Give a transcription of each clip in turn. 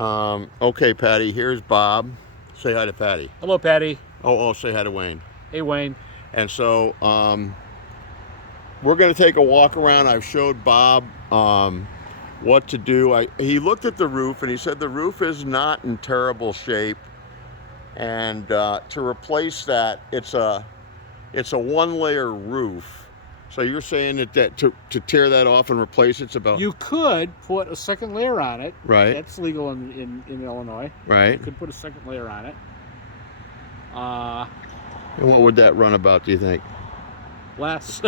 Okay, Patty, here's Bob. Say hi to Patty. Hello, Patty. Oh, say hi to Wayne. Hey, Wayne. And so we're going to take a walk around. I've showed Bob what to do. He looked at the roof and he said the roof is not in terrible shape. And to replace that, it's a one-layer roof. So you're saying that to tear that off and replace it's about... You could put a second layer on it. Right. That's legal in Illinois. Right. You could put a second layer on it. And what would that run about, do you think? Less.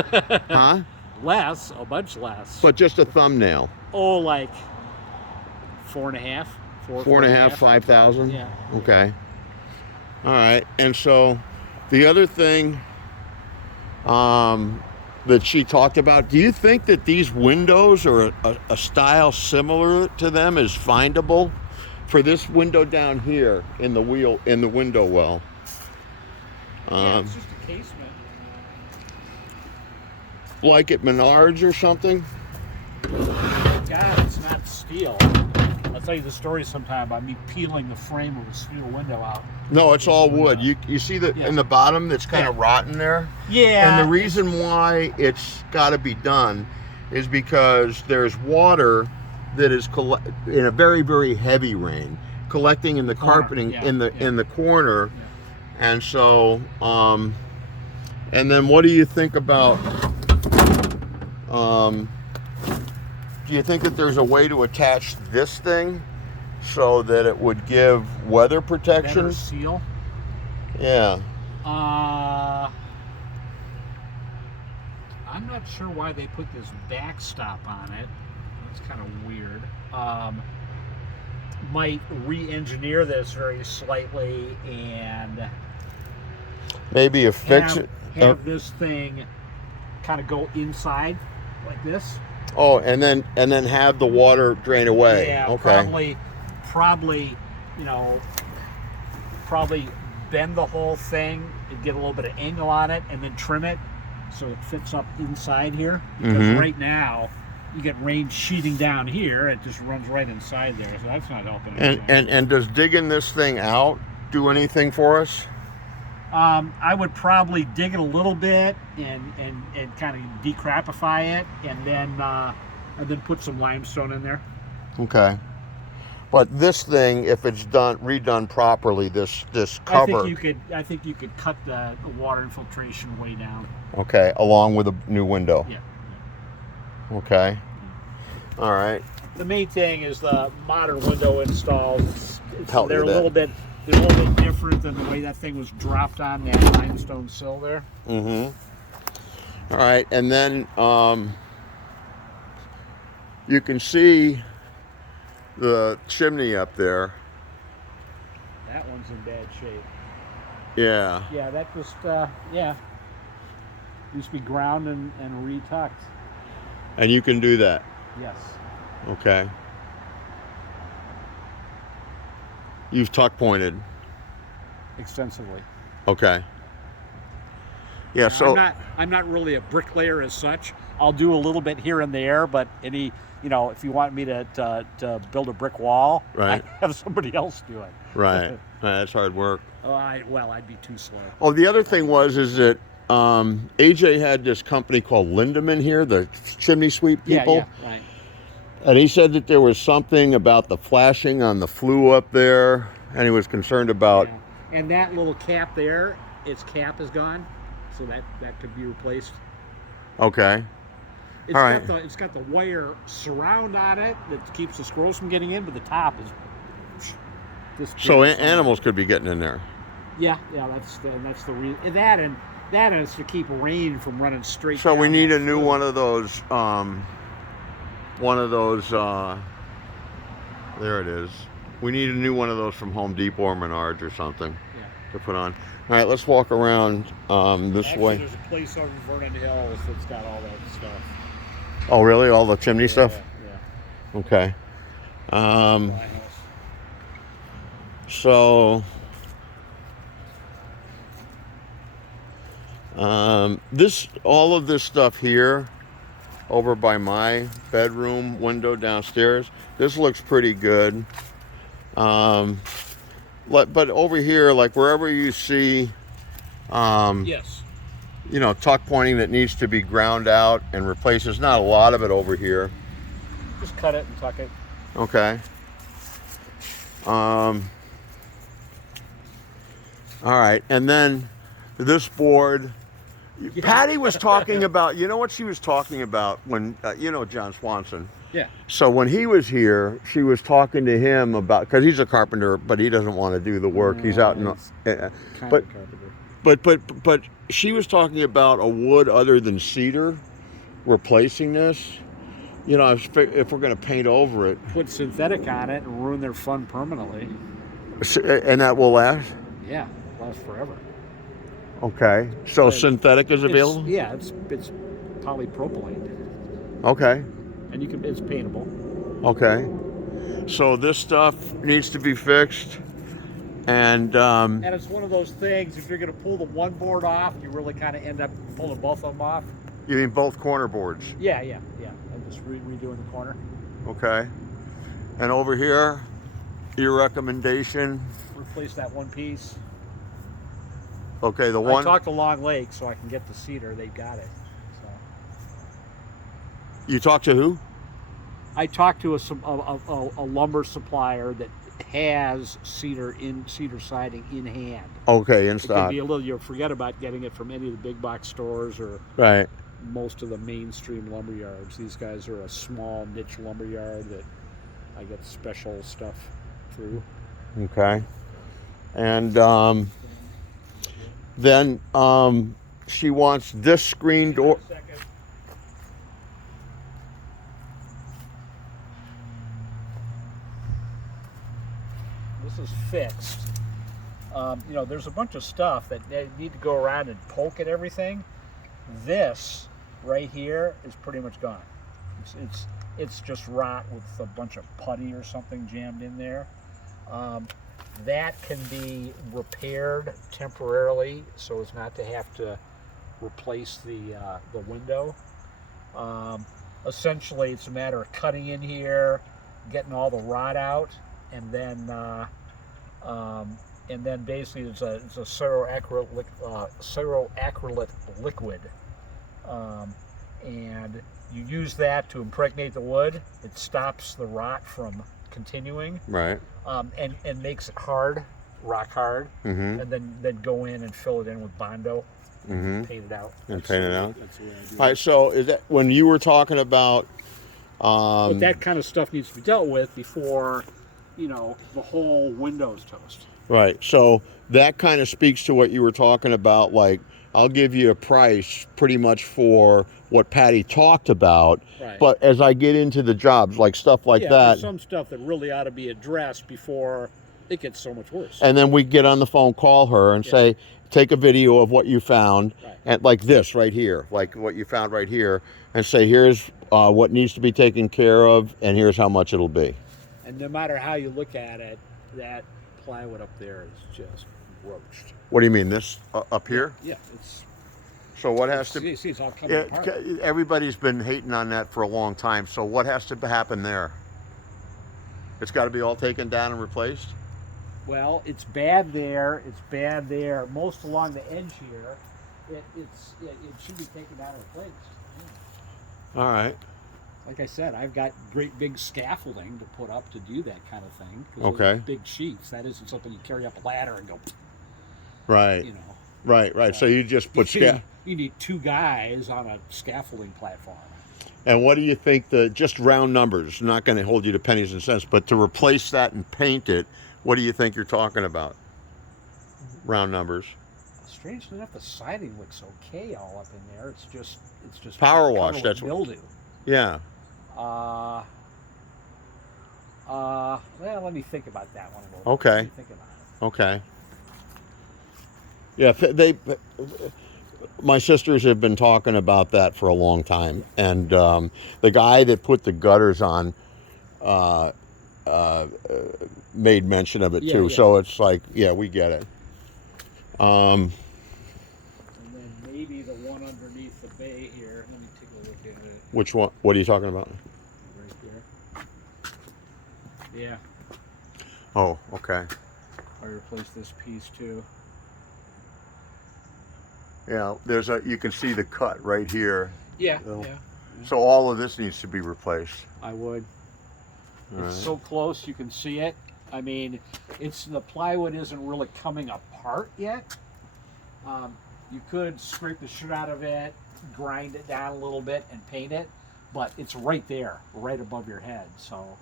Huh? Less. A bunch less. But just a thumbnail. Oh, like 4.5. 4.5, 5,000? Yeah. Okay. All right. And so the other thing that she talked about, do you think that these windows or a style similar to them is findable for this window down here in the window well? Yeah, it's just a casement. Like at Menards or something? God, it's not steel. I'll tell you the story sometime about me peeling the frame of a steel window out. No, it's all wood. You see that in the bottom that's kind of rotten there? Yeah. And the reason why it's got to be done is because there's water that is in a very, very heavy rain collecting in the carpeting in the corner. Yeah. And so and then what do you think about do you think that there's a way to attach this thing so that it would give weather protection? Better seal? Yeah. I'm not sure why they put this backstop on it. It's kind of weird. Might re-engineer this very slightly and maybe have this thing kind of go inside like this. Oh, and then have the water drain away. Yeah, okay. Probably, probably bend the whole thing and get a little bit of angle on it, and then trim it so it fits up inside here. Because right now, you get rain sheeting down here, it just runs right inside there, so that's not helping. And does digging this thing out do anything for us? I would probably dig it a little bit and kind of decrapify it, and then put some limestone in there. Okay. But this thing, if it's redone properly, this cover. I think you could cut the water infiltration way down. Okay, along with a new window. Yeah. Okay. All right. The main thing is the modern window installs. They're a little bit different than the way that thing was dropped on that limestone sill there. All right, and then you can see the chimney up there. That one's in bad shape. Yeah. Yeah, that just used to be ground and retucked. And you can do that. Yes. Okay. You've tuck pointed. Extensively. Okay. Yeah, so I'm not really a bricklayer as such. I'll do a little bit here and there, but if you want me to build a brick wall, right, I have somebody else do it. Right. That's hard work. Oh, I'd be too slow. Oh, the other thing is that AJ had this company called Lindemann here, the chimney sweep people. Yeah, right. And he said that there was something about the flashing on the flue up there, and he was concerned about. Yeah. And that little cap there, its cap is gone, so that could be replaced. Okay. It's got the wire surround on it that keeps the squirrels from getting in, but the top is just. So animals could be getting in there. Yeah, that's the reason. That is to keep rain from running straight. So down we need a that new flue. one of those. There it is. We need a new one of those from Home Depot or Menards or something to put on. All right, let's walk around this way. There's a place over Vernon Hills that's got all that stuff. Oh, really? All the chimney stuff? Yeah. Okay. So all of this stuff here over by my bedroom window downstairs, this looks pretty good. But over here, like wherever you see, Yes. you know, tuck pointing that needs to be ground out and replaced, there's not a lot of it over here. Just cut it and tuck it. Okay. All right, and then this board. Patty was talking about, you know what she was talking about when, you know, John Swanson. Yeah. So when he was here, she was talking to him about, because he's a carpenter, but he doesn't want to do the work. He's out in, but she was talking about a wood other than cedar replacing this. You know, if we're going to paint over it. Put synthetic on it and ruin their fun permanently. And that will last? Yeah, lasts forever. Okay, so But synthetic is available? It's polypropylene, Okay, and it's paintable. okay. So this stuff needs to be fixed, and And it's one of those things, if you're going to pull the one board off, you really kind of end up pulling both of them off. you mean both corner boards? Yeah. I'm just redoing the corner. Okay. And over here, your recommendation? Replace that one piece. Okay, the I one. talked to Long Lake so I can get the cedar. They got it. So You talked to who? I talked to a lumber supplier that has cedar siding in hand. Okay, in It could stock. be a little. You'll forget about getting it from any of the big box stores or Right. most of the mainstream lumber yards. These guys are a small niche lumber yard that I get special stuff through. Okay. And then she wants this screen door. This is fixed. You know, there's a bunch of stuff that they need to go around and poke at everything. This right here is pretty much gone. It's just rot with a bunch of putty or something jammed in there. That can be repaired temporarily so as not to have to replace the window. Essentially, it's a matter of cutting in here, getting all the rot out, and then basically it's a ceroacrylate liquid, and you use that to impregnate the wood. It stops the rot from continuing. Right. And makes it hard, rock hard, Mm-hmm. and then go in and fill it in with Bondo, Mm-hmm. paint it out. And paint it out. That's the way I do All right. So is that when you were talking about? But that kind of stuff needs to be dealt with before, you know, the whole window's toast. Right. So that kind of speaks to what you were talking about. Like, I'll give you a price pretty much for what Patty talked about. Right. But as I get into the jobs, like stuff like yeah, that, there's some stuff that really ought to be addressed before it gets so much worse. and then we get on the phone, call her, and say, take a video of what you found, Right. and like this right here, like what you found right here, and say, here's what needs to be taken care of, and here's how much it'll be. And no matter how you look at it, that plywood up there is just roached. What do you mean, this up here? Yeah, it's. So what has to See, it's all coming apart. everybody's been hating on that for a long time, so what has to happen there? It's got to be all taken down and replaced? Well, it's bad there. It's bad there. Most along the edge here, it should be taken down and replaced. Yeah. All right. Like I said, I've got great big scaffolding to put up to do that kind of thing. 'Cause those Okay. are big sheets. That isn't something you carry up a ladder and go. Right. You know. Right. So you just put You need two guys on a scaffolding platform. And what do you think just round numbers, not going to hold you to pennies and cents, but to replace that and paint it, what do you think you're talking about? Round numbers. Strangely enough, the siding looks okay all up in there. It's just Power covered wash, with that's what- mildew. Yeah. Well, let me think about that one a little. Okay. Let me think about it. Okay. Yeah, my sisters have been talking about that for a long time, and the guy that put the gutters on made mention of it Yeah, too. yeah. So it's like, yeah, we get it. And then maybe the one underneath the bay here. Let me take a look at it Which one? What are you talking about? right there. Yeah. Oh, okay. I replaced this piece too. Yeah, you can see the cut right here. Yeah, Oh. yeah. So all of this needs to be replaced. I would. All It's right. so close you can see it. I mean, the plywood isn't really coming apart yet. You could scrape the shit out of it, grind it down a little bit, and paint it, but it's right there, right above your head. So,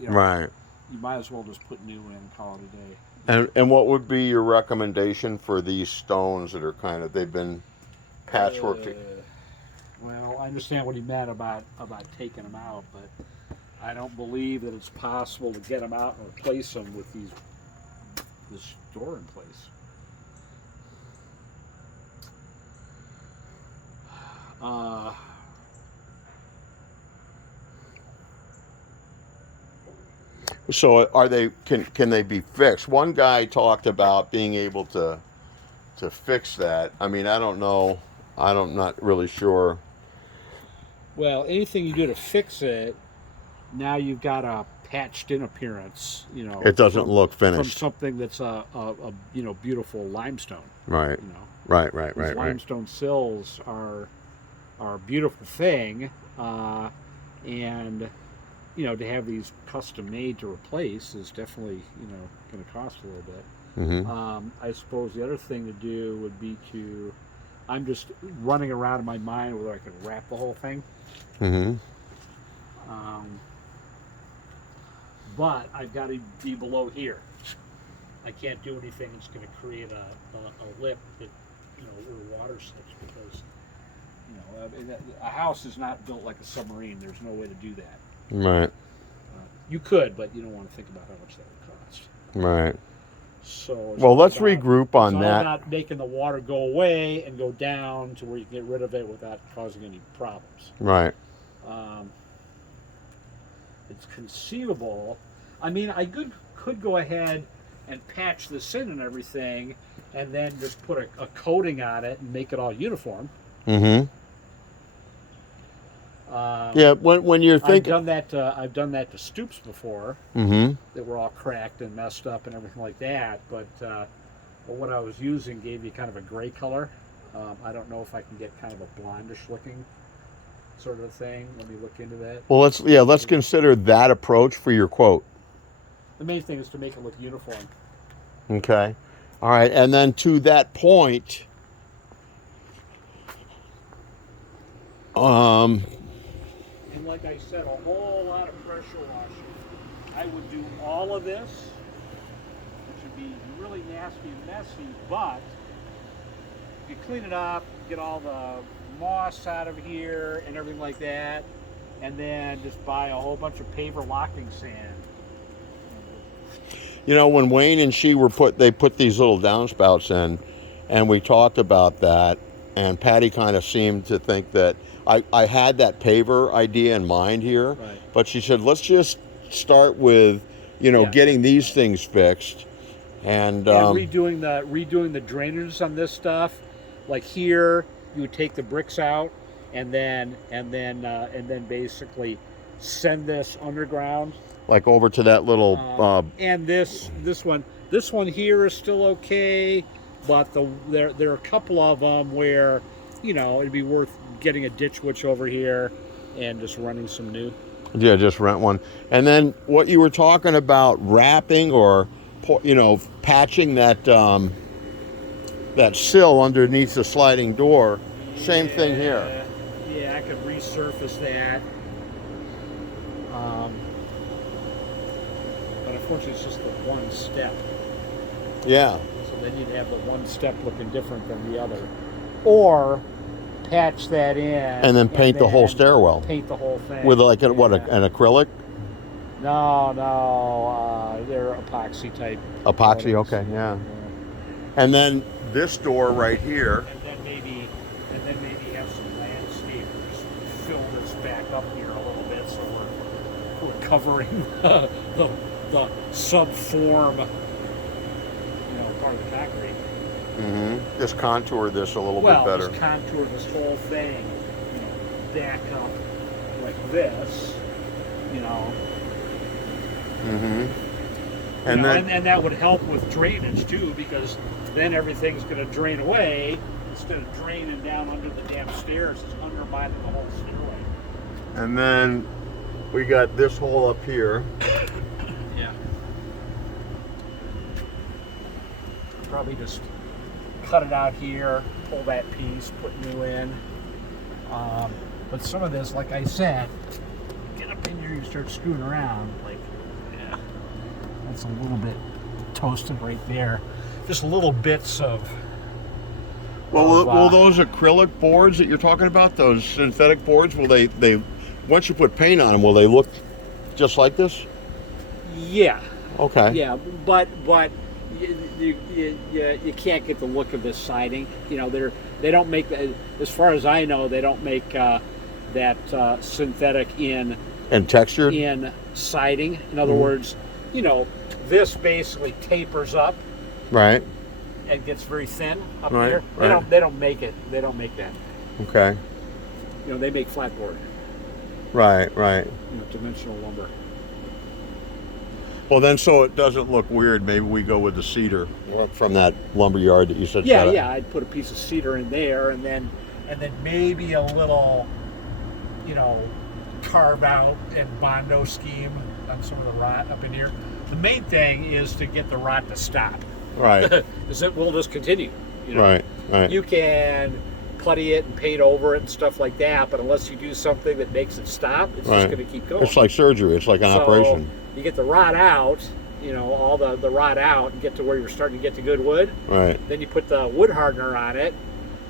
Right. you might as well just put new in and call it a day. And what would be your recommendation for these stones that are they've been patchwork? Well, I understand what he meant about taking them out, but I don't believe that it's possible to get them out and replace them with this door in place. So are they can they be fixed? One guy talked about being able to fix that. I mean, I don't know. I'm not really sure. Well, anything you do to fix it, now you've got a patched in appearance. It doesn't look from finished. something that's a beautiful limestone. Right. These Right. limestone sills are a beautiful thing, and to have these custom made to replace is definitely going to cost a little bit. Mm-hmm. I suppose the other thing to do would be I'm just running around in my mind whether I could wrap the whole thing. Mm-hmm. But I've got to be below here. I can't do anything that's going to create a lip that where water slips, because a house is not built like a submarine. There's no way to do that. Right. You could, but you don't want to think about how much that would cost. Right. So well, let's regroup on it's that. all about making the water go away and go down to where you can get rid of it without causing any problems. Right. It's conceivable. I mean, I could go ahead and patch this in and everything, and then just put a coating on it and make it all uniform. Mm-hmm. Yeah, when you're thinking, I've done that to stoops before. Mm-hmm. That were all cracked and messed up and everything like that. But what I was using gave you kind of a gray color. I don't know if I can get kind of a blondish looking sort of thing. Let me look into that. Well, let's consider that approach for your quote. The main thing is to make it look uniform. Okay. All right, and then to that point, and like I said, a whole lot of pressure washing. I would do all of this, which would be really nasty and messy, but you clean it up, get all the moss out of here and everything like that, and then just buy a whole bunch of paver locking sand. when Wayne and she they put these little downspouts in, and we talked about that, and Patty kind of seemed to think that I had that paver idea in mind here, Right. but she said, let's just start with, getting these things fixed, and redoing the drainage on this stuff. Like here, you would take the bricks out, and then basically send this underground. like over to that little. And this one here is still okay, but there are a couple of them where it'd be worth getting a ditch witch over here and just running some new. Yeah, just rent one. And then what you were talking about, wrapping or patching that that sill underneath the sliding door. Same thing here. Yeah, I could resurface that. But unfortunately, it's just the one step. Yeah. So then you'd have the one step looking different than the other. Or patch that in. And then paint the whole stairwell. Paint the whole thing. With an acrylic? No, they're epoxy type. Epoxy, okay, yeah. And then this door right here. And then maybe have some landscapers fill this back up here a little bit, so we're covering the subform, part of the concrete. Mm-hmm. Just contour this a little bit better. Just contour this whole thing, back up like this, Mm-hmm. And then and that would help with drainage too, because then everything's going to drain away instead of draining down under the damn stairs. It's undermining the whole stairway. and then we got this hole up here. Yeah. Probably just cut it out here, pull that piece, put new in. But some of this, like I said, get up in here, you start screwing around, like, yeah, that's a little bit toasted right there. Just little bits of. Well, will those acrylic boards that you're talking about, those synthetic boards, will they once you put paint on them, will they look just like this? Yeah. Okay. Yeah, but you can't get the look of this siding. You know, they don't make that. As far as I know, they don't make that synthetic in And textured? in siding. In other words, you know, this basically tapers up Right. and gets very thin up Right, there. right. They don't make it. They don't make that. Okay. You know, they make flat board. Right, right. You know, dimensional lumber. Well, then, so it doesn't look weird, maybe we go with the cedar from that lumber yard that you said. Yeah, set up. yeah. I'd put a piece of cedar in there, and then maybe a little, you know, carve out and Bondo scheme on some of the rot up in here. The main thing is to get the rot to stop. Right. Is it will just continue. You know? Right. Right. You can putty it and paint over it and stuff like that, but unless you do something that makes it stop, it's Right. just going to keep going. It's like surgery. It's like an So, operation. You get the rot out, you know, all the rot out, and get to where you're starting to get to good wood. Right. Then you put the wood hardener on it.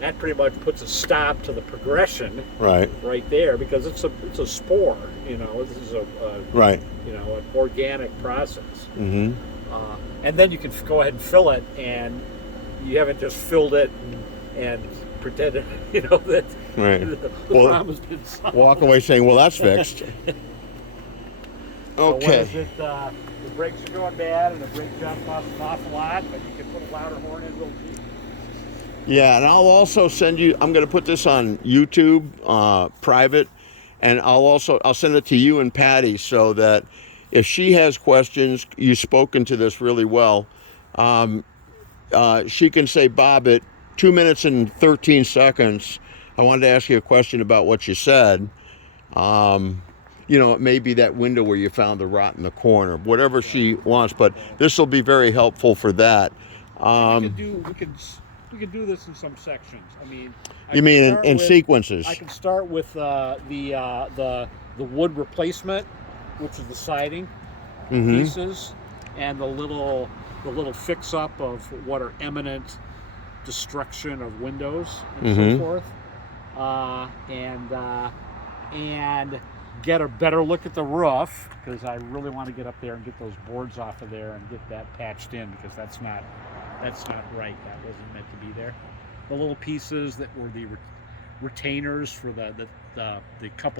That pretty much puts a stop to the progression Right. right there, because it's a spore. You know, this is a Right. you know, an organic process. Mm-hmm. And then you can go ahead and fill it, and you haven't just filled it and pretended, you know, that Right. the Well, problem has been solved. Walk away saying, "Well, that's fixed." So what is Okay. it? The brakes are going bad, and the brake jump costs an awful lot, but you can put a louder horn in real cheap. Yeah, and I'll also send you. I'm going to put this on YouTube, private, and I'll send it to you and Patty so that if she has questions, you've spoken to this really well. She can say, "Bob, at 2 minutes and 13 seconds, I wanted to ask you a question about what you said." You know, it may be that window where you found the rot in the corner, whatever she wants, but this will be very helpful for that. We could do this in some sections. I mean, You mean in sequences? I can start with the wood replacement, which is the siding pieces, and the little fix up of what are imminent destruction of windows and so forth, and get a better look at the roof, because I really want to get up there and get those boards off of there and get that patched in, because that's not right. That wasn't meant to be there. The little pieces that were the retainers for the couple